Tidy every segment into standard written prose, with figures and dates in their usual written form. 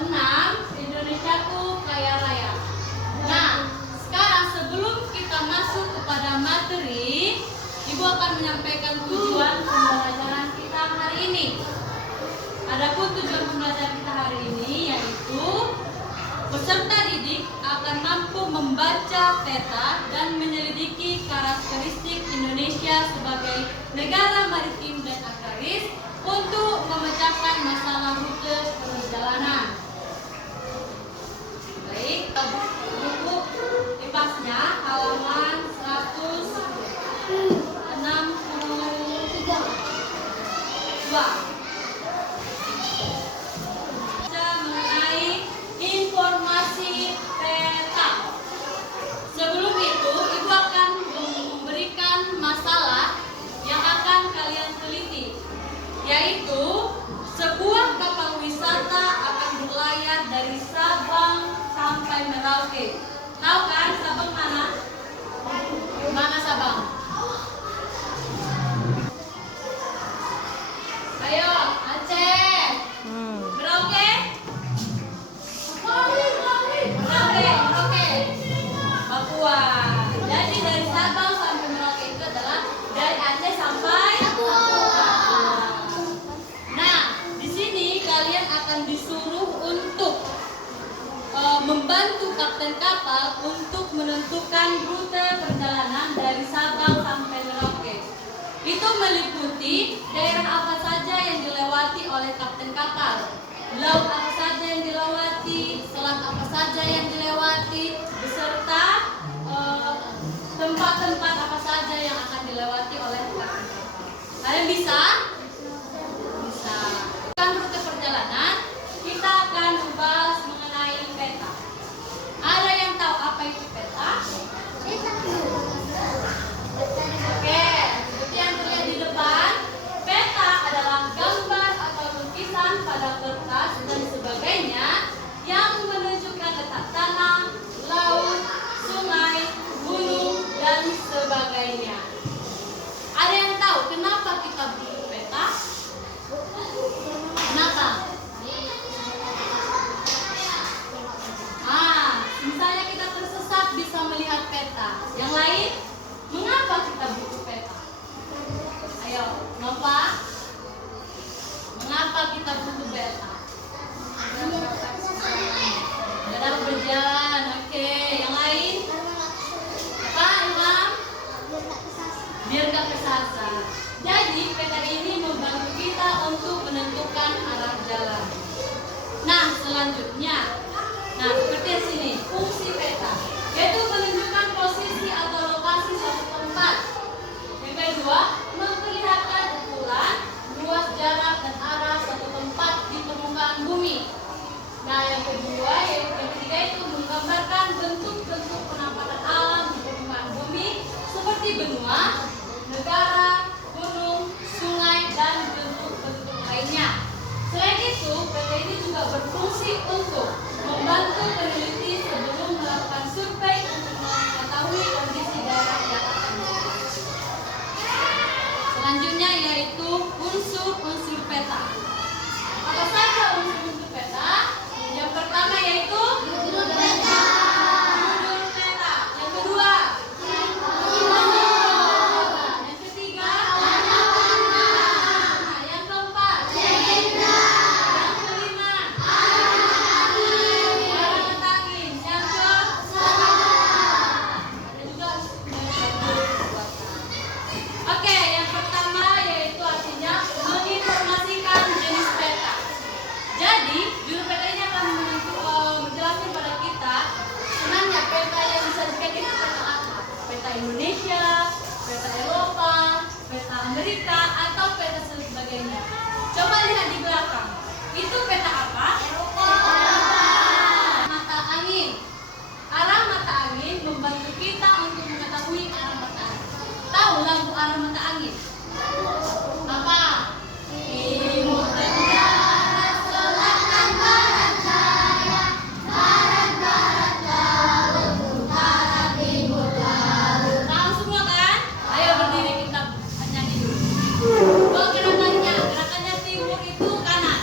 Enam, Indonesiaku kaya raya. Nah, sekarang sebelum kita masuk kepada materi, Ibu akan menyampaikan tujuan pembelajaran kita hari ini. Adapun tujuan pembelajaran kita hari ini yaitu peserta didik akan mampu membaca peta dan menyelidiki karakteristik Indonesia sebagai negara maritim dan agraris untuk memecahkan masalah rute perjalanan. Baik, buku IPAS-nya halaman 162. Mengenai informasi peta. Sebelum itu, Ibu akan memberikan masalah yang akan kalian teliti, yaitu sebuah kapal wisata akan berlayar dari Sabang sampai Merauke. Tahu kan Sabang mana? Mana Sabang? Ayo, Aceh. Merauke? Merauke. Papua. Jadi dari Sabang sampai Merauke itu adalah dari Aceh sampai Papua. Nah, di sini kalian akan disuruh untuk membantu kapten kapal untuk menentukan rute perjalanan dari Sabang sampai Merauke. Itu meliputi daerah apa saja yang dilewati oleh kapten kapal, laut apa saja yang dilewati, selat apa saja yang dilewati, beserta tempat-tempat apa saja yang akan dilewati oleh kapten kapal. Kalian bisa? Bisa. Kan rute perjalanan, kita akan membahas mengenai peta. Ada yang tahu apa itu peta? Oke, seperti yang terlihat di depan, peta adalah gambar atau lukisan pada kertas dan sebagainya yang menunjukkan letak tanah, laut, sungai, gunung, dan sebagainya. Ada yang tahu kenapa kita butuh peta? Kenapa? Misalnya kita tersesat bisa melihat peta. Yang lain, mengapa kita butuh peta? Ayo, Nova. Mengapa kita butuh peta? Dalam berjalan, oke. Yang lain? Apa, Imam? Biar gak kesasar. Jadi, peta ini membantu kita untuk menentukan arah jalan. Nah, selanjutnya. Nah, seperti di sini, fungsi peta yaitu menunjukkan posisi atau lokasi suatu tempat. Yang kedua, memperlihatkan ukuran, luas jarak dan arah suatu tempat di permukaan bumi. Nah, yang kedua, yang ketiga itu menggambarkan bentuk-bentuk penampakan alam di permukaan bumi seperti benua, negara, gunung, sungai dan bentuk-bentuk lainnya. Selain itu, peta ini juga berfungsi untuk membantu peneliti sebelum melakukan survei untuk mengetahui kondisi daerah yang akan diteliti. Selanjutnya yaitu unsur-unsur peta. Apa saja unsur-unsur peta? Yang pertama yaitu judul peta. Yang kedua, yang ketiga, yang keempat, yang kelima, Oke, yang pertama yaitu artinya menginformasikan jenis peta. Jadi, judul peta ini akan menjelaskan pada kita sebenarnya peta yang disajikan itu peta apa? Peta Indonesia, peta Eropa, peta Amerika, atau peta sebagainya. Coba lihat di belakang. Itu peta apa? Mata angin. Arah mata angin membantu kita untuk mengetahui arah mata angin. Tahu lampu arah mata angin? Apa? Timur, tenggara, selatan, barat, daya, barat, laut, utara, timur, laut. Tahu semua kan? Ayo berdiri kita nyanyi dulu. Gerakannya timur itu kanan.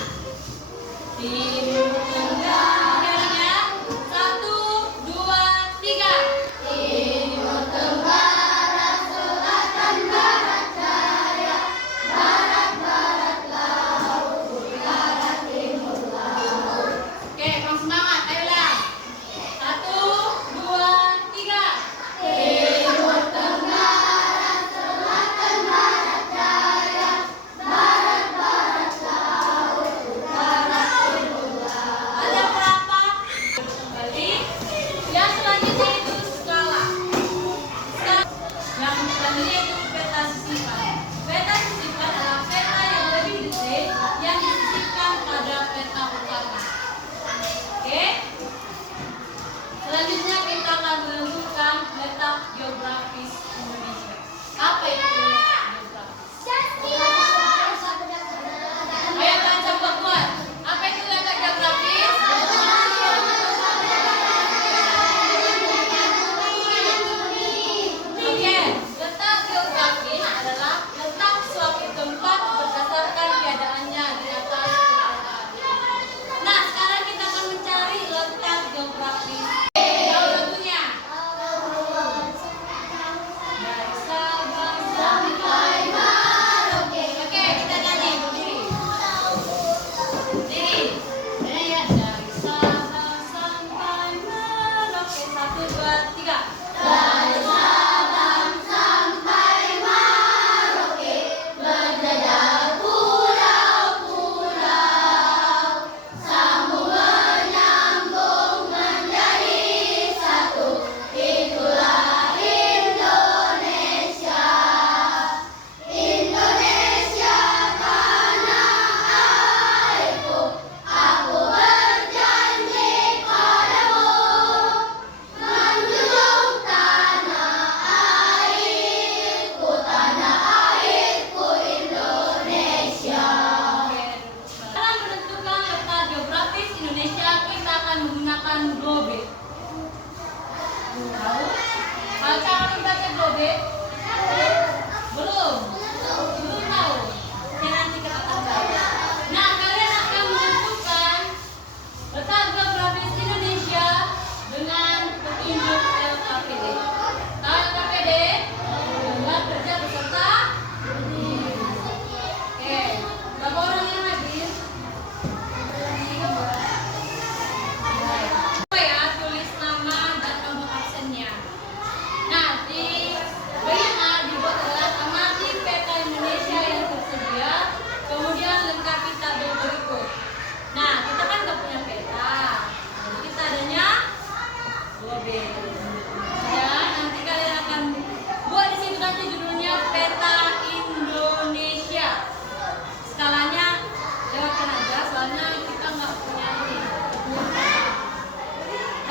soalnya kita nggak punya ini.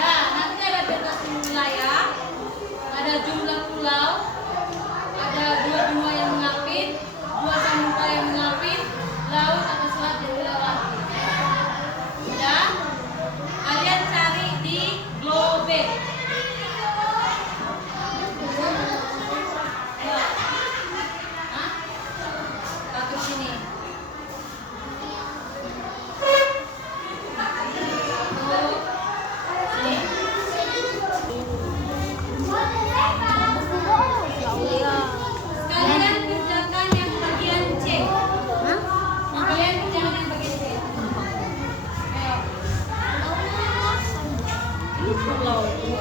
Nah, nanti ada batasi wilayah, ada jumlah pulau, ada dua benua yang mengapit, dua samudra yang mengapit, laut atau selat yang dilewati. Udah? Kalian cari di globe. Ayo. Hah? Satu sini. Kalian kerjakan yang bagian C. Kalian kerjakan yang bagian C. Ayo. Ini pulau. Ayo,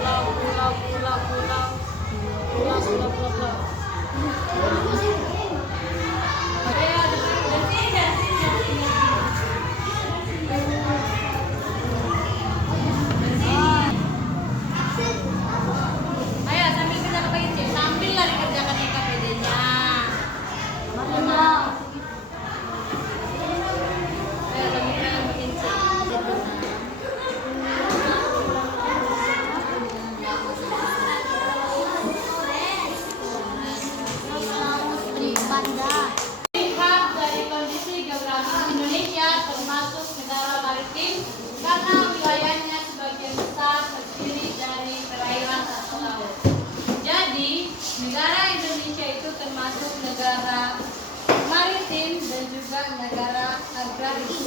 ayo sambil kerjakan bagian C. Sambil lah dikerjakan KPD-nya. Mana? Ayo sambil kerjakan bagian C. Lihat dari kondisi geografis Indonesia termasuk negara maritim karena wilayahnya sebagian besar terdiri dari perairan atau laut. Jadi, negara Indonesia itu termasuk negara maritim dan juga negara agraris.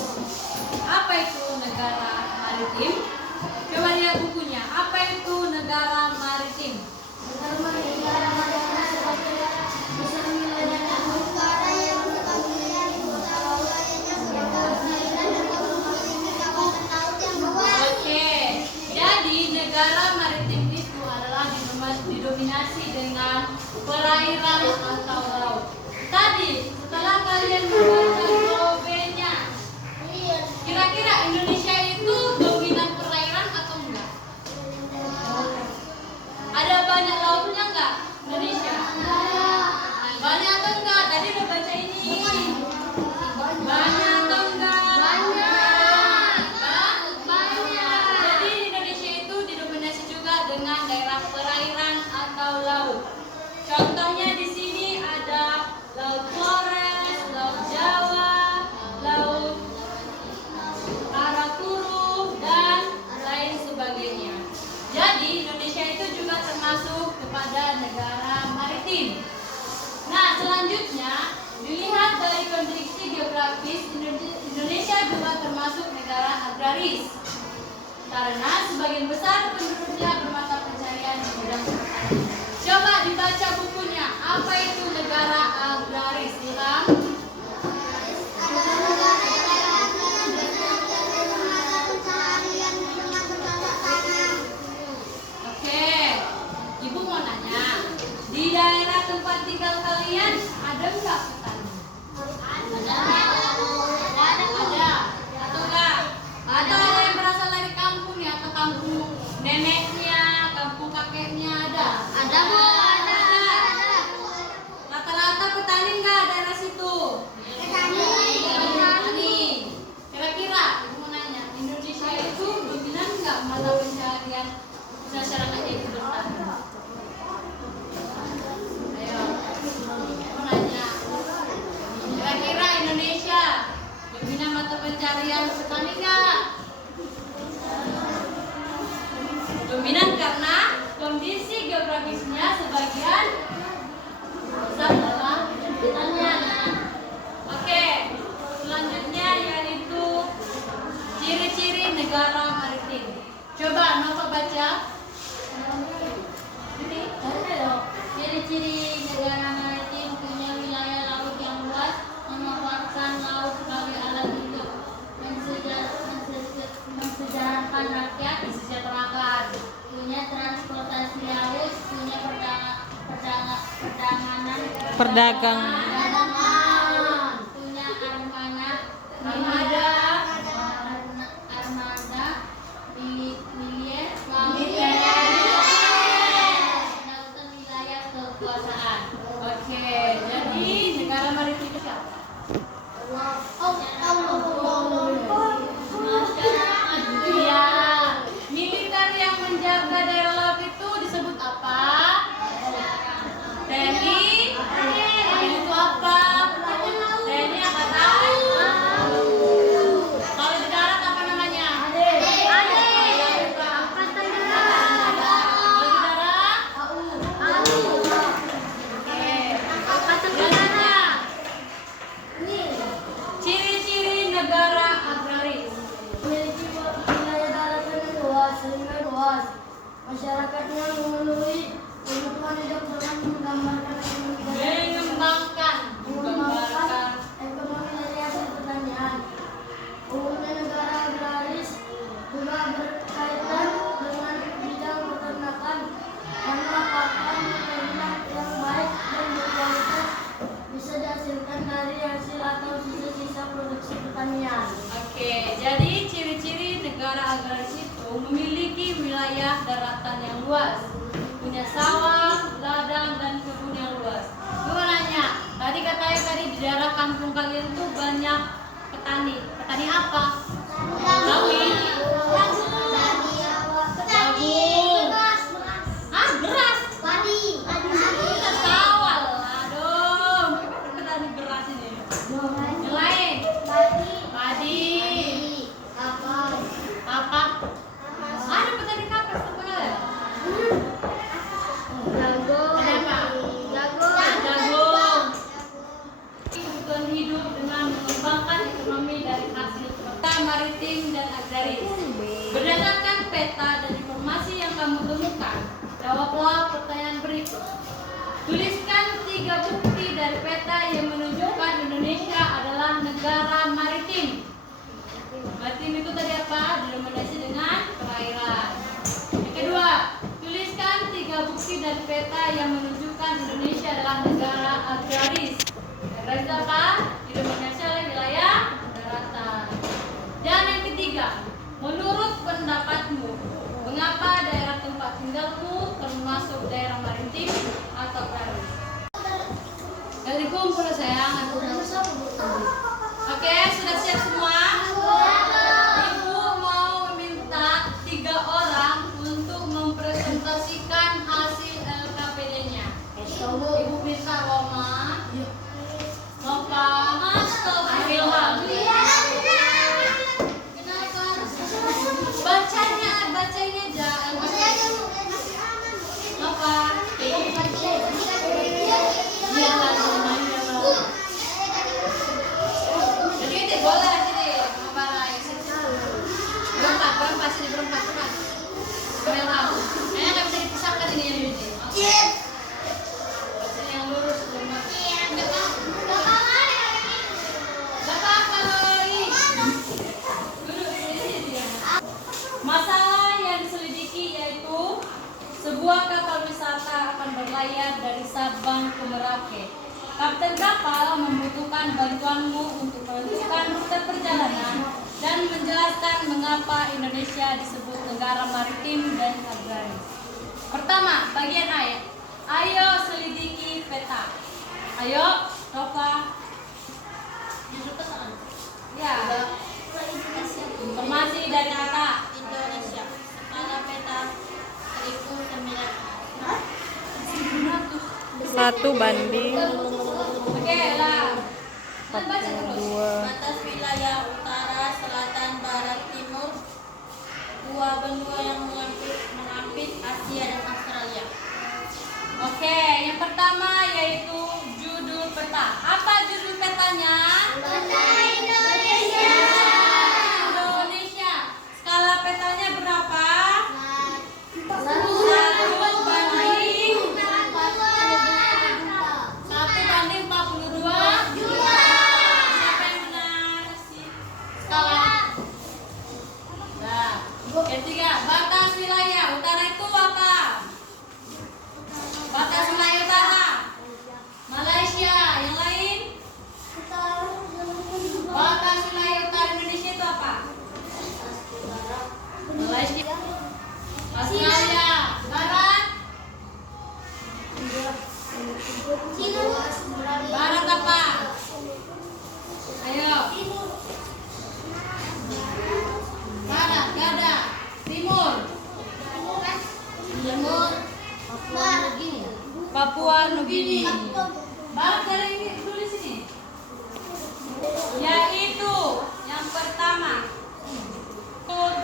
Apa itu negara maritim? Coba lihat bukunya. Apa itu negara maritim? Oke, jadi negara maritim itu adalah didominasi dengan perairan atau laut. Tadi setelah kalian membaca globenya, kira-kira Indonesia itu dominan perairan atau enggak? Ada banyak lautnya enggak Indonesia? Banyak atau enggak? Tadi udah baca ini. Banyak atau enggak? Banyak. Jadi Indonesia itu didominasi juga dengan daerah perairan atau laut. Contohnya di sini ada Laut Flores, Laut Jawa, Laut Arafuru, dan lain sebagainya. Jadi Indonesia itu juga termasuk kepada negara maritim. Nah, selanjutnya dilihat dari kondisi geografis, Indonesia juga termasuk negara agraris karena sebagian besar penduduknya bermata pencarian di bidang pertanian. Coba dibaca bukunya. Apa itu negara agraris? Ilham? Oke, Ibu mau nanya, di daerah tempat tinggal kalian ada nggak petani? Ada. Atau enggak? Atau ada yang berasal dari kampung ya? Atau kampung neneknya, kampung kakeknya ada? Ada. Rata-rata petani nggak daerah situ? Petani. Kira-kira Ibu mau nanya, Indonesia itu dominan nggak mata pencaharian masyarakatnya itu bertani? Ayo, mau nanya. Kira-kira Indonesia dominan mata pencarian petani nggak? Dominan karena kondisi geografisnya sebagian besar adalah pertanian. Oke, selanjutnya yaitu ciri-ciri negara maritim. Coba Nova baca. Ini ada loh. Ciri-ciri negara maritim punya wilayah laut yang luas, memanfaatkan laut sebagai alat hidup, mensejahterakan rakyat, disejahterakan, punya transportasi laut, punya perdagangan, punya armada, miliar, lautan wilayah kekuasaan. Oke, jadi negara maritim itu siapa? Masyarakatnya memenuhi kebutuhan hidup dengan mengembangkan ekonomi dari hasil pertanian. Umumnya negara agraris juga berkaitan dengan bidang peternakan karena pakan ternak yang baik dan berkualitas bisa dihasilkan dari hasil atau sisa-sisa produksi pertanian. Oke, jadi ciri-ciri negara agraris itu memiliki wilayah daratan yang luas, punya sawah, ladang, dan kebun yang luas. Gue nanya, tadi katanya di daerah kampung kalian tuh banyak petani. Petani apa? Sawit. Jagung. Ah, beras. Kita sawah. Aduh, petani beras ini. Yang lain? Padi. Kapak. Ada petani kapak sebenarnya. Jagung. Kebutuhan hidup dengan mengembangkan ekonomi dari hasil peta maritim dan agraris. Berdasarkan peta dan informasi yang kamu temukan, jawablah pertanyaan berikut. Tuliskan 3 bukti dari peta yang menunjukkan Indonesia adalah negara maritim. Maritim itu tadi apa? Didominasi dengan perairan. Yang kedua, tuliskan 3 bukti dari peta yang menunjukkan Indonesia adalah negara agraris. Agraris itu apa? Didominasi oleh wilayah daratan. Dan yang ketiga, menurut pendapatmu, mengapa daerah tempat tinggalmu termasuk daerah maritim atau agraris? Jadi kumpul sayang. Oke, sudah siap semua? Ibu mau minta 3 orang untuk mempresentasikan hasil LKPD-nya. Ibu minta Roma, Nova, Ilham. Bacanya aja. Nova. Jadi boleh sini, berempat sini berempat. Ilham. Kayaknya nggak bisa dipisahkan ini yang ini. Sini yang lurus berempat. Masalah yang diselidiki yaitu sebuah kapal wisata akan berlayar dari Sabang ke Merauke. Kapten kapal membutuhkan bantuanmu untuk menentukan rute perjalanan dan menjelaskan mengapa Indonesia disebut negara maritim dan agraris. Pertama, bagian A. Ayo selidiki peta. Ayo, Nova. Ya. Informasi dari peta. Indonesia. Skala peta 1 banding Oke lah. Baca terus. 2. Batas wilayah utara, selatan, barat, timur. 2 benua yang mengampit Asia dan Australia. Oke, yang pertama yaitu judul peta. Apa judul petanya? Peta Indonesia. Indonesia. Skala petanya berapa? 1 banding 42. Siapa yang benar? Skala. Nah, yang ketiga, batas wilayah utara itu apa? Batas wilayah utara Malaysia. Yang lain? Batas wilayah utara Indonesia itu apa? Malaysia. Australia. Barat. Barat apa? Ayo. Barat, gak ada. Timur. Papua Nugini. Barat dari ini tulis ini. Yaitu yang pertama,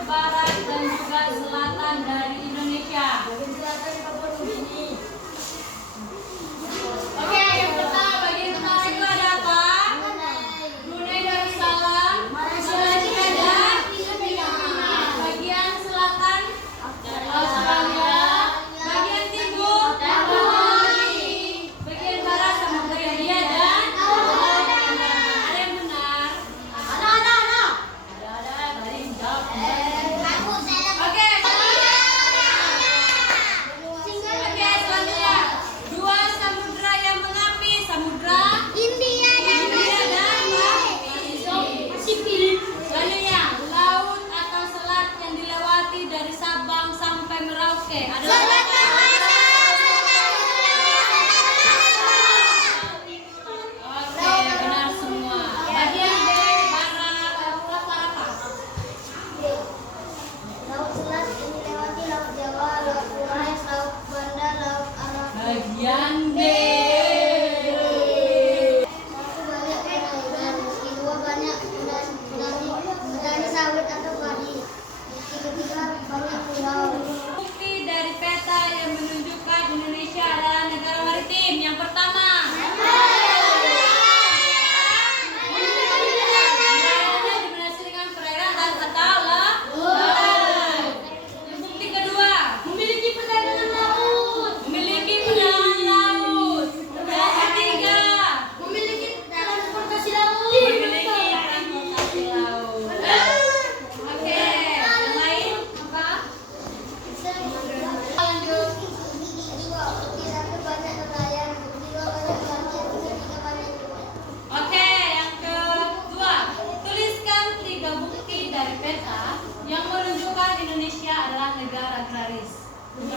barat dan juga selatan dari Indonesia. Oke, yang pertama bagian utara itu ada apa? Brunei Darussalam, Malaysia dan Filipina. Bagian selatan Australia,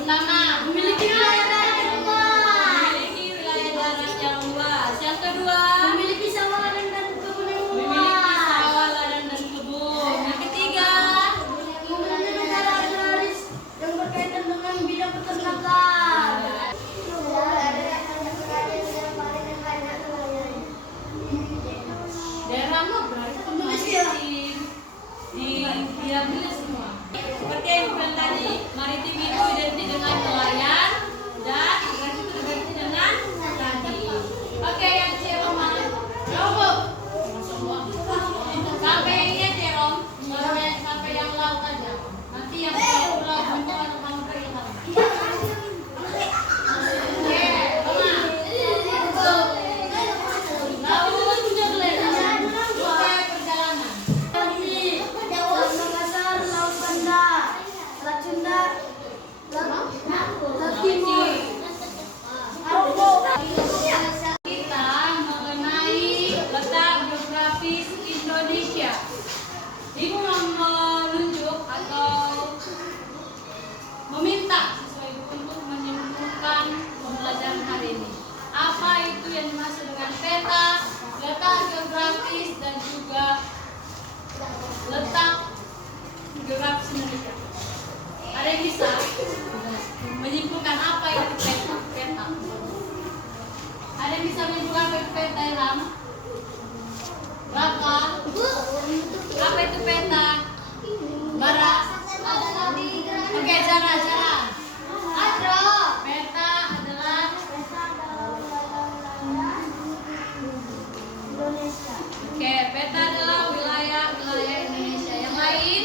pertama, memiliki wilayah darat yang luas. Memiliki wilayah darat yang luas. Yang kedua, Memiliki sawah ladang dan kebun yang memiliki luas. sawah, ladang, dan kebun. Yang ketiga, Memiliki negara agraris yang berkaitan dengan bidang peternakan. daerah lo berarti diambil semua. Seperti yang bilang tadi, maritim itu identik dengan nelayan dan agraris itu identik dengan tani. Oke, yang C Roma. Robo. Sampai yang ini aja Rom. Sampai yang laut aja. Nanti yang pulau benua kamu beri tahu. Oke, Roma. Laut juga perjalanan. Laut Makassar, Laut Banda, Selat Sunda, Laut Timur. Kita mengenai letak geografis Indonesia. Ibu mau menunjuk atau meminta siswa ibu untuk menyimpulkan pembelajaran hari ini. Apa itu yang dimaksud dengan peta, letak geografis, dan juga letak geografis Indonesia? Ada yang bisa menyimpulkan apa itu peta? Ada yang bisa menyimpulkan apa itu peta, Ilham? Raka? Apa itu peta? Bara? Oke, cara. Peta adalah Oke, peta adalah wilayah Indonesia. Yang lain?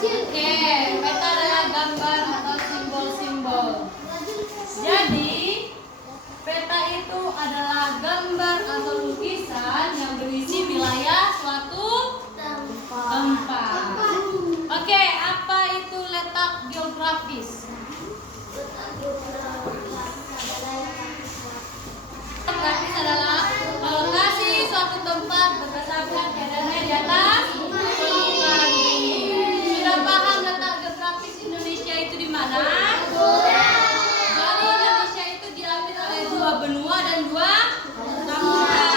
Oke, peta adalah gambar atau simbol-simbol. Jadi, peta itu adalah gambar atau lukisan yang berisi wilayah suatu tempat. Oke, apa itu letak geografis? Geografis adalah lokasi suatu tempat berdasarkan keadaannya di atas permukaan bumi. Sudah paham letak geografis Indonesia itu di mana? Jadi Indonesia itu diambil oleh dua benua dan dua samudra.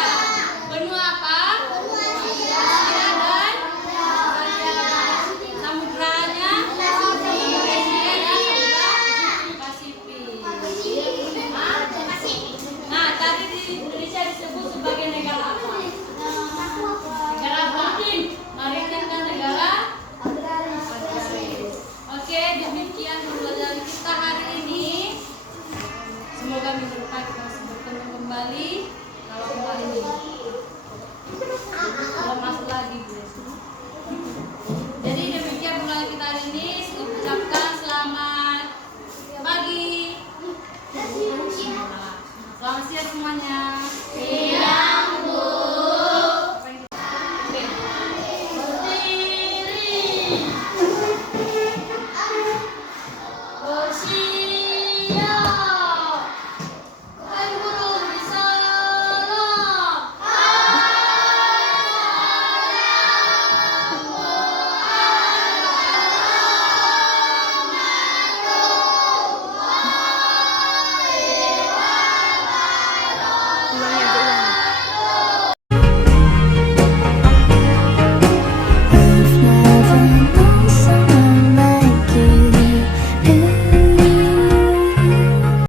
Benua apa? Asia dan samudranya Indonesia dan Samudra Pasifik. Nah, tadi di Indonesia disebut sebagai negara apa? Negara apa? Maritim dan negara agraris. Oke, demikian pembelajaran kita hari ini. Semoga minggu depan kita bisa bertemu kembali. Kalau kembali